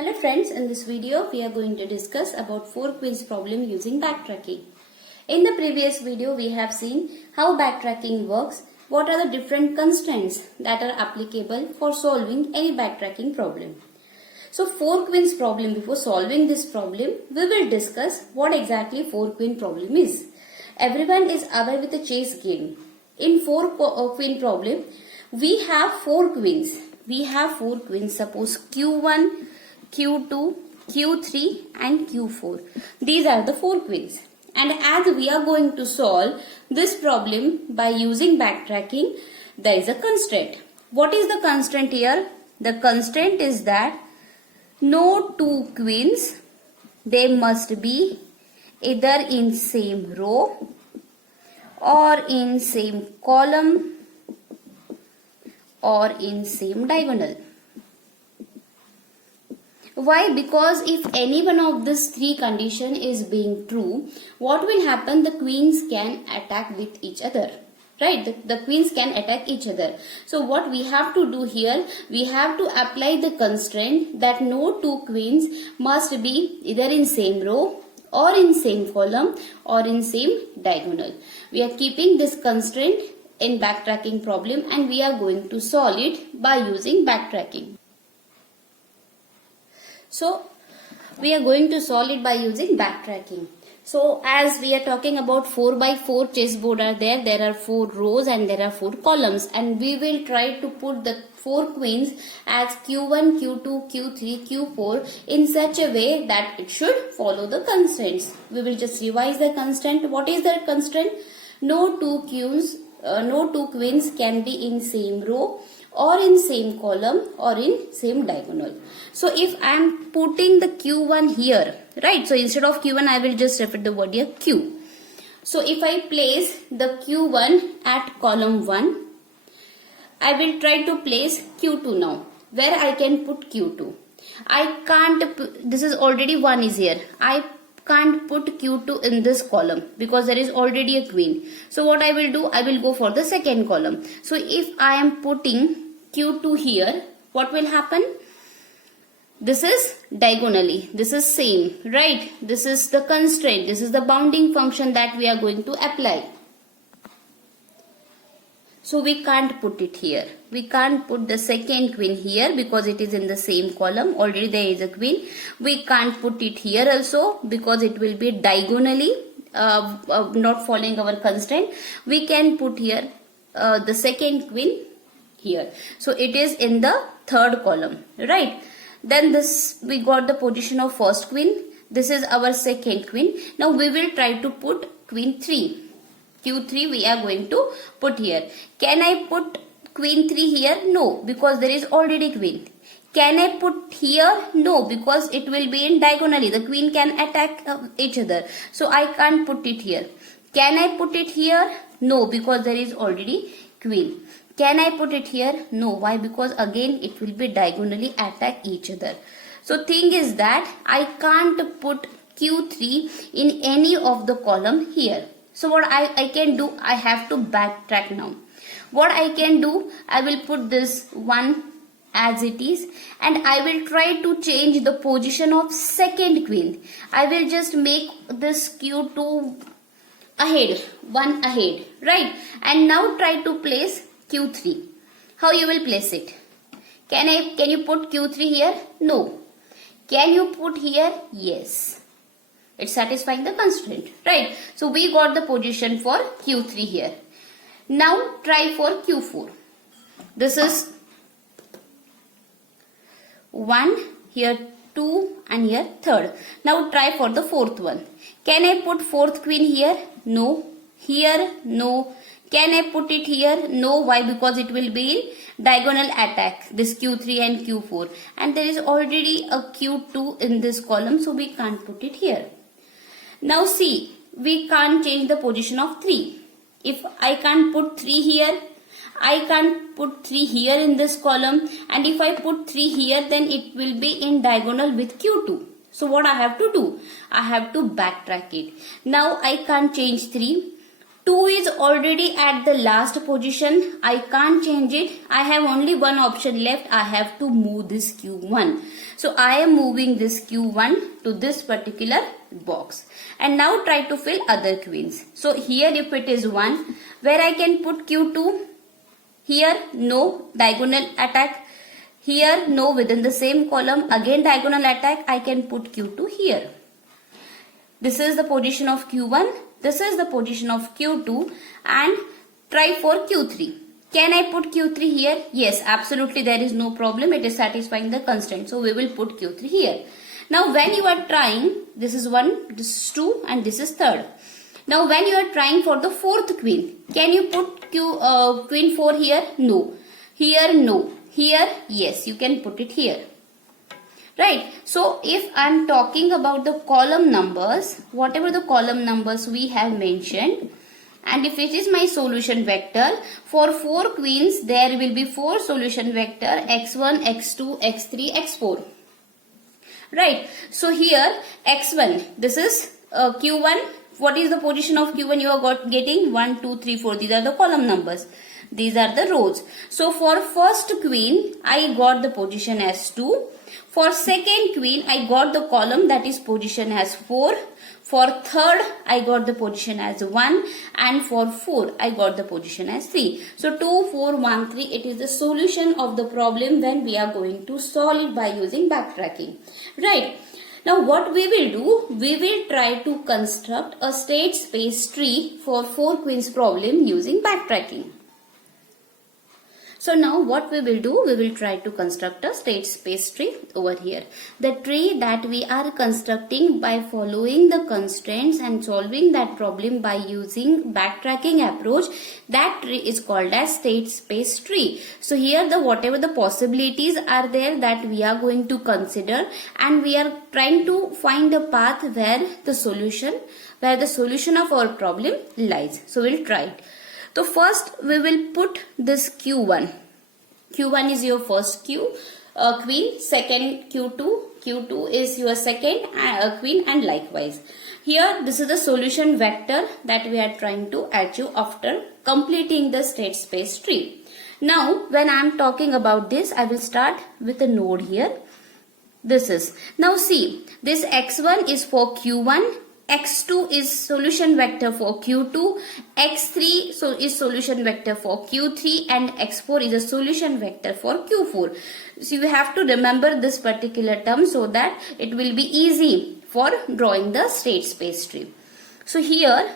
Hello friends, in this video we are going to discuss about 4 quiz problem using backtracking. In the previous video we have seen how backtracking works, what are the different constraints that are applicable for solving any backtracking problem. So 4 quiz problem, before solving this problem we will discuss what exactly 4 quiz problem is. Everyone is aware with the chess game. In 4 quiz problem we have 4 queens. We have 4 queens, suppose Q1, Q2, Q3 and Q4. These are the 4 queens. And as we are going to solve this problem by using backtracking, there is a constraint. What is the constraint here? The constraint is that no 2 queens, they must be either in same row or in same column or in same diagonal. Why? Because if any one of these 3 condition is being true, what will happen? The queens can attack with each other. Right? The queens can attack each other. So what we have to do here, we have to apply the constraint that no 2 queens must be either in same row or in same column or in same diagonal. We are keeping this constraint in backtracking problem and we are going to solve it by using backtracking. So we are going to solve it by using backtracking. So as we are talking about 4 by 4 chessboard are there are 4 rows and there are 4 columns, and we will try to put the 4 queens as Q1, Q2, Q3, Q4 in such a way that it should follow the constraints. We will just revise the constraint. What is the constraint? No 2 queens can be in same row or in same column or in same diagonal. So if I am putting the Q1 here, right? So instead of Q1 I will just repeat the word here Q. So if I place the Q1 at column 1, I will try to place Q2 now. Where I can put Q2? I can't, this is already 1 is here. I can't put Q2 in this column because there is already a queen. So what I will do, I will go for the second column. So if I am putting Q2 here, what will happen? This is diagonally, this is same, right? This is the constraint, this is the bounding function that we are going to apply. So we can't put it here. We can't put the second queen here because it is in the same column. Already there is a queen. We can't put it here also because it will be diagonally not following our constraint. We can put here the second queen here. So it is in the third column, right? Then this we got the position of first queen. This is our second queen. Now we will try to put queen 3. Q3 we are going to put here. Can I put queen 3 here? No, because there is already queen. Can I put here? No, because it will be in diagonally. The queen can attack each other. So I can't put it here. Can I put it here? No, because there is already queen. Can I put it here? No. Why? Because again it will be diagonally attack each other. So thing is that I can't put Q3 in any of the column here. So what I can do, I have to backtrack now. What I can do, I will put this 1 as it is and I will try to change the position of second queen. I will just make this Q2 ahead, 1 ahead, right? And now try to place Q3. How you will place it? Can you put Q3 here? No. Can you put here? Yes. It's satisfying the constraint, right? So we got the position for Q3 here. Now try for Q4. This is 1, here 2 and here third. Now try for the fourth one. Can I put fourth queen here? No. Here? No. Can I put it here? No. Why? Because it will be in diagonal attack, this Q3 and Q4. And there is already a Q2 in this column, so we can't put it here. Now see, we can't change the position of 3. If I can't put 3 here, I can't put 3 here in this column, and if I put 3 here, then it will be in diagonal with Q2. So what I have to do? I have to backtrack it. Now I can't change 3. 2 is already at the last position. I can't change it. I have only one option left. I have to move this Q1. So I am moving this q1 to this particular box. And now try to fill other queens. So here if it is 1, where I can put q2? Here no, diagonal attack. Here no, within the same column, again diagonal attack, I can put q2 here. This is the position of q1, this is the position of q2, and try for q3. Can I put q3 here? Yes, absolutely, there is no problem. It is satisfying the constraint. So we will put q3 here. Now when you are trying, this is 1, this is 2 and this is 3rd. Now when you are trying for the 4th queen, can you put queen 4 here? No. Here no. Here yes, you can put it here. Right. So if I am talking about the column numbers, whatever the column numbers we have mentioned, and if it is my solution vector, for 4 queens there will be 4 solution vector x1, x2, x3, x4. Right. So here x1, this is q1. What is the position of q1 you are getting? 1, 2, 3, 4. These are the column numbers. These are the rows. So for first queen, I got the position as 2. For second queen, I got the column that is position as 4. For third, I got the position as 1. And for 4, I got the position as 3. So 2, 4, 1, 3, it is the solution of the problem when we are going to solve it by using backtracking. Right. Now what we will do, we will try to construct a state space tree for 4 queens problem using backtracking. So now what we will do, we will try to construct a state space tree over here. The tree that we are constructing by following the constraints and solving that problem by using backtracking approach, that tree is called as state space tree. So here the whatever the possibilities are there that we are going to consider, and we are trying to find a path where the solution of our problem lies. So we'll try it. So first we will put this q1. q1 is your first queen, second q2, q2 is your second queen, and likewise. Here this is the solution vector that we are trying to achieve after completing the state space tree. Now when I am talking about this, I will start with a node here. This is, now see, this x1 is for q1, x2 is solution vector for q2, x3 is solution vector for q3, and x4 is a solution vector for q4. So you have to remember this particular term so that it will be easy for drawing the state space tree. So here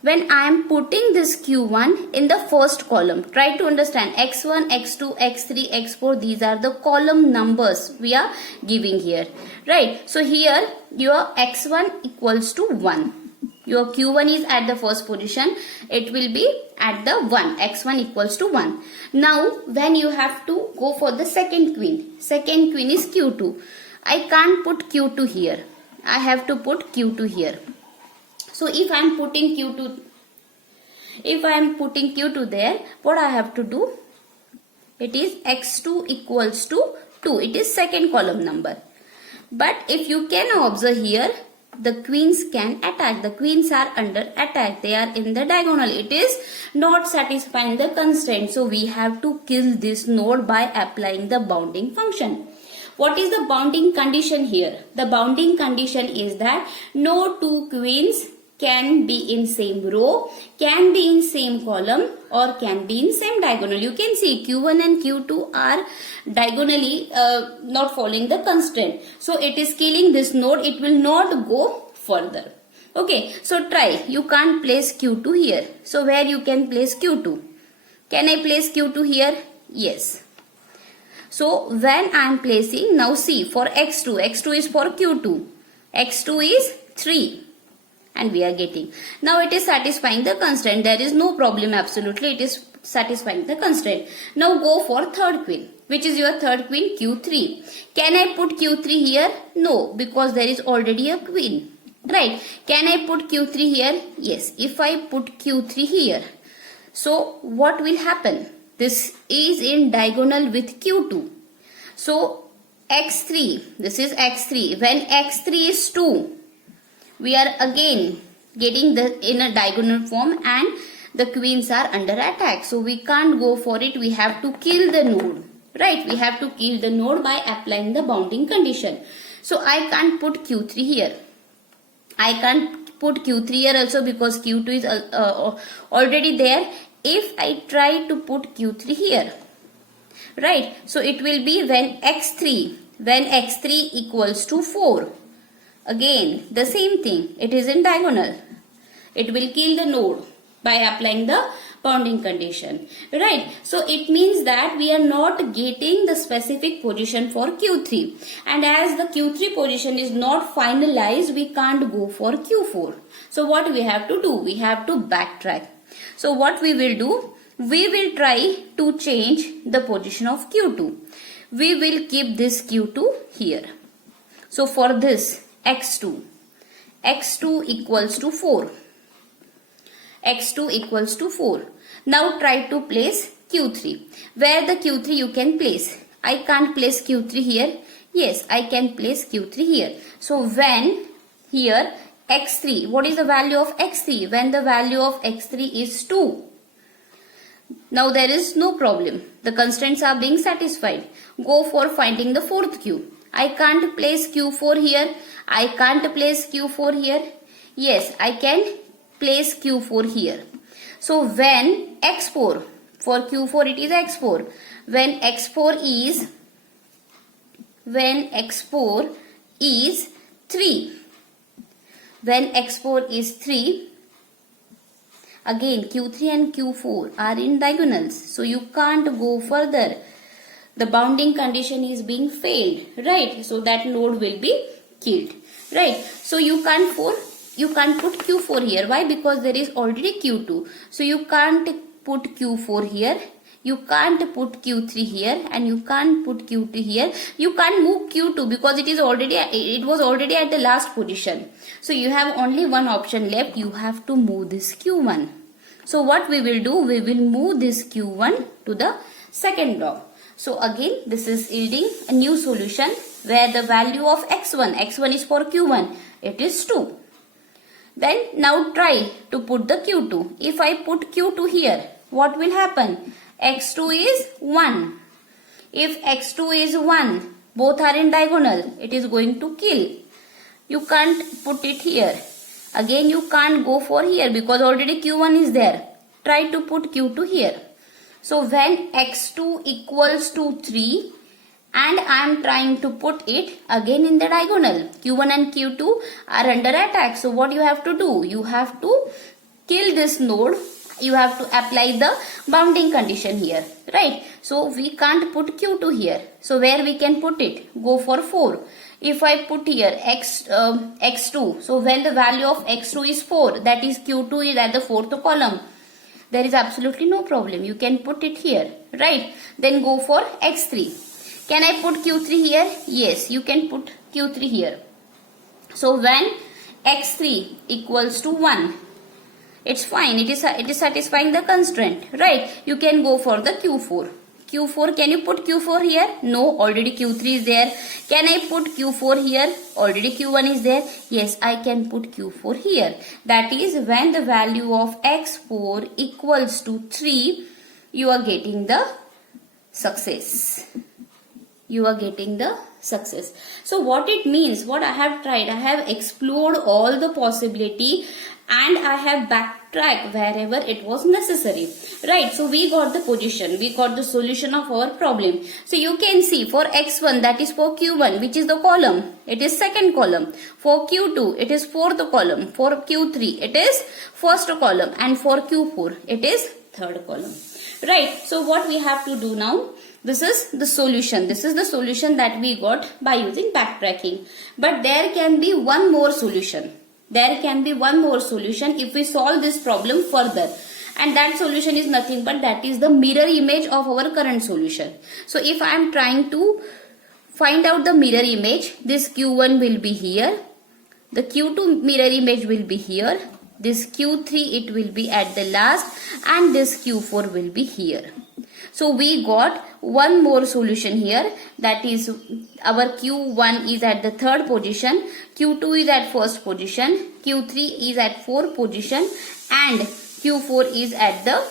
when I am putting this q1 in the first column, try to understand x1, x2, x3, x4, these are the column numbers we are giving here. Right. So here your x1 equals to 1. Your q1 is at the first position. It will be at the 1. x1 equals to 1. Now when you have to go for the second queen is q2. I can't put q2 here. I have to put q2 here. So if I am putting q2 there, what I have to do? It is x2 equals to 2. It is second column number. But if you can observe here, the queens can attack. The queens are under attack. They are in the diagonal. It is not satisfying the constraint. So we have to kill this node by applying the bounding function. What is the bounding condition here? The bounding condition is that no 2 queens can be in same row, can be in same column, or can be in same diagonal. You can see q1 and q2 are diagonally not following the constraint. So it is killing this node. It will not go further. Okay, so try. You can't place q2 here. So where you can place q2? Can I place q2 here? Yes. So when I am placing, now see, for x2 is for q2. x2 is 3. And we are getting. Now it is satisfying the constraint. There is no problem absolutely. It is satisfying the constraint. Now go for third queen. Which is your third queen? q3. Can I put q3 here? No, because there is already a queen. Right. Can I put q3 here? Yes. If I put q3 here, so what will happen? This is in diagonal with q2. So x3, this is x3. When x3 is 2, we are again getting in a diagonal form and the queens are under attack. So we can't go for it. We have to kill the node. right? We have to kill the node by applying the bounding condition. So I can't put Q3 here. I can't put Q3 here also because Q2 is already there. If I try to put Q3 here, right? So it will be when x3 equals to 4. Again, the same thing. It is in diagonal. It will kill the node by applying the bounding condition, right? So it means that we are not getting the specific position for Q3, and as the Q3 position is not finalized, we can't go for Q4. So what we have to do? We have to backtrack. So what we will do? We will try to change the position of Q2. We will keep this Q2 here. So for this x2 equals to 4. x2 equals to 4. Now try to place Q3. Where the Q3 you can place? I can't place Q3 here. Yes, I can place Q3 here. So when here x3, what is the value of x3? When the value of x3 is 2. Now there is no problem. The constraints are being satisfied. Go for finding the fourth Q. I can't place Q4 here. I can't place Q4 here. Yes, I can place Q4 here. So when x4, for Q4 it is x4. When x4 is 3. When x4 is 3, again Q3 and Q4 are in diagonals. So you can't go further. The bounding condition is being failed, right? So that node will be killed, right? So you can't put Q4 here. Why? Because there is already Q2. So you can't put Q4 here. You can't put Q3 here, and you can't put Q2 here. You can't move Q2 because it was already at the last position. So you have only one option left. You have to move this Q1. So what we will do? We will move this Q1 to the second block. So again, this is yielding a new solution where the value of x1 is for Q1, it is 2. Then now try to put the Q2. If I put Q2 here, what will happen? X2 is 1. If X2 is 1, both are in diagonal, it is going to kill. You can't put it here. Again, you can't go for here because already Q1 is there. Try to put Q2 here. So when X2 equals to 3 and I am trying to put it again in the diagonal, Q1 and Q2 are under attack. So what you have to do? You have to kill this node. You have to apply the bounding condition here, right? So we can't put Q2 here. So where we can put it? Go for 4. If I put here x2, so when the value of x2 is 4, that is Q2 is at the fourth column, there is absolutely no problem. You can put it here, right? Then go for x3. Can I put Q3 here? Yes, you can put Q3 here. So when x3 equals to 1, it's fine. It is satisfying the constraint, right? You can go for the Q4. Q4, can you put Q4 here? No, already Q3 is there. Can I put Q4 here? Already Q1 is there. Yes, I can put Q4 here. That is when the value of x4 equals to 3, you are getting the success. You are getting the success. So what it means, what I have tried, I have explored all the possibility and I have backtracked wherever it was necessary, right? So we got the position, we got the solution of our problem. So you can see for x1, that is for Q1, which is the column, it is second column. For Q2, it is fourth column. For Q3, it is first column. And for Q4, it is third column, right? So what we have to do now? This is the solution. This is the solution that we got by using backtracking. But there can be one more solution. There can be one more solution if we solve this problem further. And that solution is nothing but that is the mirror image of our current solution. So if I am trying to find out the mirror image, this Q1 will be here. The Q2 mirror image will be here. This Q3 it will be at the last and this Q4 will be here. So we got one more solution here, that is our Q1 is at the third position, Q2 is at first position, Q3 is at fourth position and Q4 is at the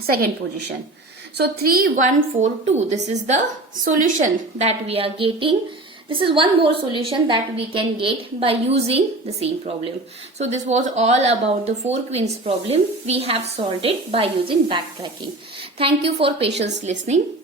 second position. So 3, 1, 4, 2. This is the solution that we are getting. This is one more solution that we can get by using the same problem. So this was all about the 4 queens problem. We have solved it by using backtracking. Thank you for patience listening.